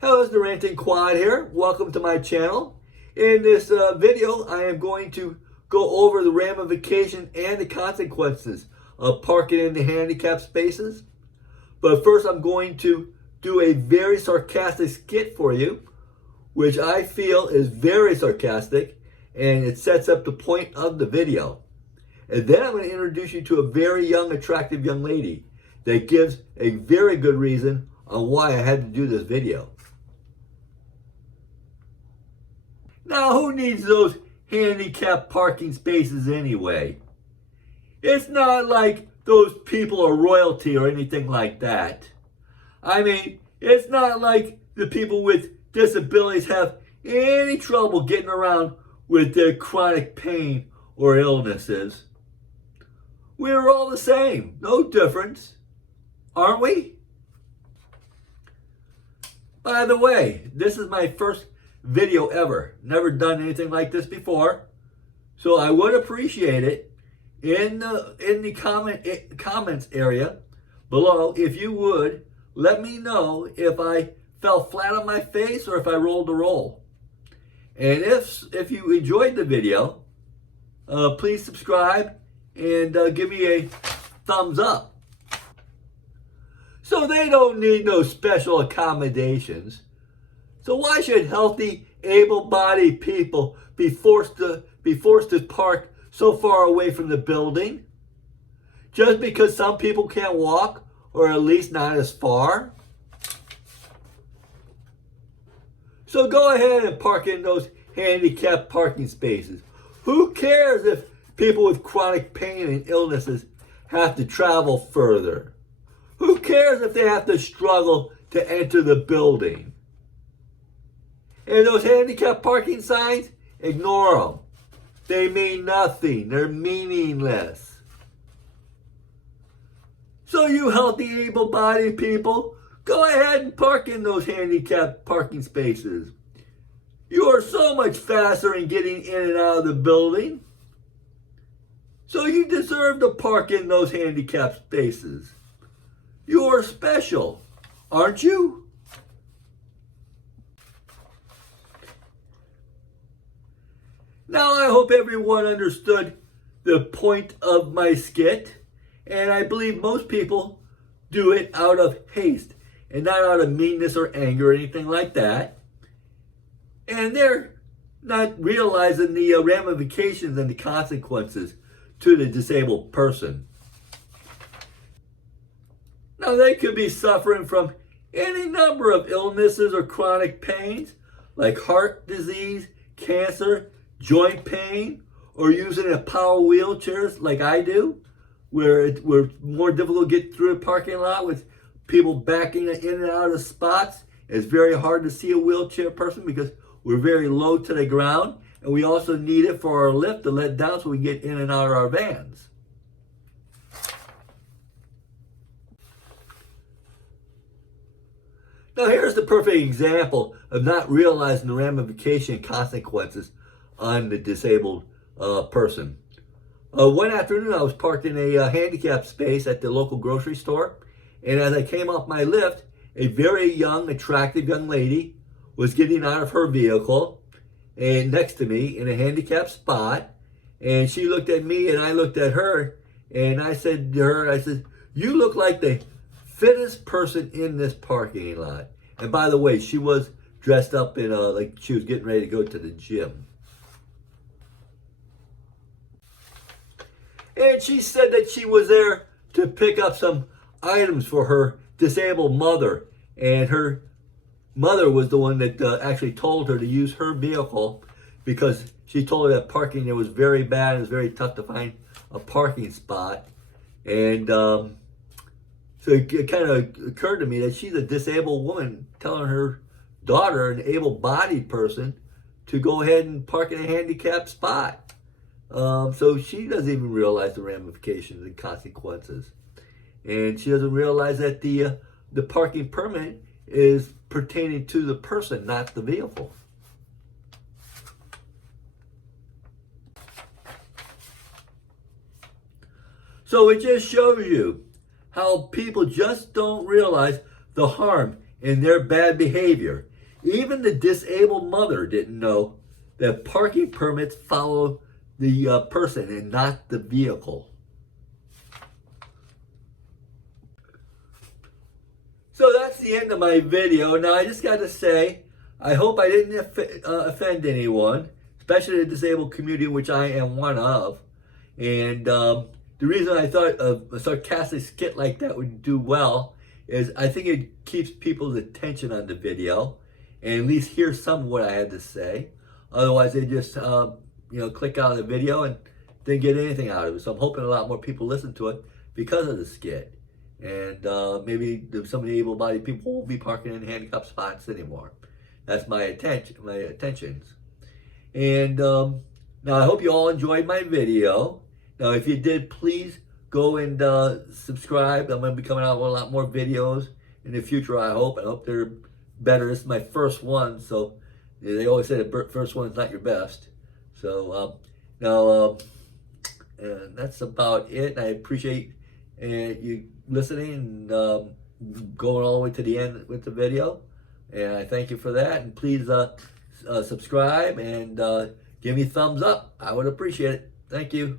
Hello, it's the Ranting Quad here. Welcome to my channel. In this video, I am going to go over the ramifications and the consequences of parking in the handicap spaces. But first, I'm going to do a very sarcastic skit for you, which I feel is very sarcastic, and it sets up the point of the video. And then I'm going to introduce you to a very young, attractive young lady that gives a very good reason on why I had to do this video. Now, who needs those handicap parking spaces anyway? It's not like those people are royalty or anything like that. I mean, it's not like the people with disabilities have any trouble getting around with their chronic pain or illnesses. We're all the same, no difference, aren't we? By the way, this is my first video ever. Never done anything like this before. So I would appreciate it in the comments area below if you would let me know if I fell flat on my face or if I rolled a roll. And if you enjoyed the video, please subscribe and give me a thumbs up. So they don't need no special accommodations. So why should healthy, able-bodied people be forced to park so far away from the building? Just because some people can't walk, or at least not as far? So go ahead and park in those handicapped parking spaces. Who cares if people with chronic pain and illnesses have to travel further? Who cares if they have to struggle to enter the building? And those handicap parking signs, ignore them. They mean nothing. They're meaningless. So you healthy, able-bodied people, go ahead and park in those handicapped parking spaces. You are so much faster in getting in and out of the building. So you deserve to park in those handicapped spaces. You are special, aren't you? Now, I hope everyone understood the point of my skit, and I believe most people do it out of haste and not out of meanness or anger or anything like that. And they're not realizing the ramifications and the consequences to the disabled person. Now, they could be suffering from any number of illnesses or chronic pains, like heart disease, cancer, joint pain, or using a power wheelchairs like I do, where it's more difficult to get through a parking lot with people backing in and out of spots. It's very hard to see a wheelchair person because we're very low to the ground, and we also need it for our lift to let down so we can get in and out of our vans. Now, here's the perfect example of not realizing the ramification and consequences on the disabled person. One afternoon, I was parked in a handicapped space at the local grocery store, and as I came off my lift, a very young, attractive young lady was getting out of her vehicle and next to me in a handicapped spot, and she looked at me and I looked at her, and I said to her, I said, "You look like the fittest person in this parking lot." And by the way, she was dressed up in like she was getting ready to go to the gym. And she said that she was there to pick up some items for her disabled mother. And her mother was the one that actually told her to use her vehicle because she told her that parking there was very bad. It was very tough to find a parking spot. And so it kind of occurred to me that she's a disabled woman telling her daughter, an able-bodied person, to go ahead and park in a handicapped spot. So she doesn't even realize the ramifications and consequences. And she doesn't realize that the parking permit is pertaining to the person, not the vehicle. So it just shows you how people just don't realize the harm in their bad behavior. Even the disabled mother didn't know that parking permits follow the person and not the vehicle. So that's the end of my video. Now I just got to say, I hope I didn't offend anyone, especially the disabled community, which I am one of. And the reason I thought a sarcastic skit like that would do well is I think it keeps people's attention on the video and at least hear some of what I had to say. Otherwise, they just click out of the video and didn't get anything out of it. So I'm hoping a lot more people listen to it because of the skit. And maybe some of the able-bodied people won't be parking in handicap spots anymore. That's my intentions. And now I hope you all enjoyed my video. Now, if you did, please go and subscribe. I'm going to be coming out with a lot more videos in the future, I hope. I hope they're better. This is my first one, so they always say the first one is not your best. So that's about it. I appreciate you listening and going all the way to the end with the video. And I thank you for that. And please subscribe and give me a thumbs up. I would appreciate it. Thank you.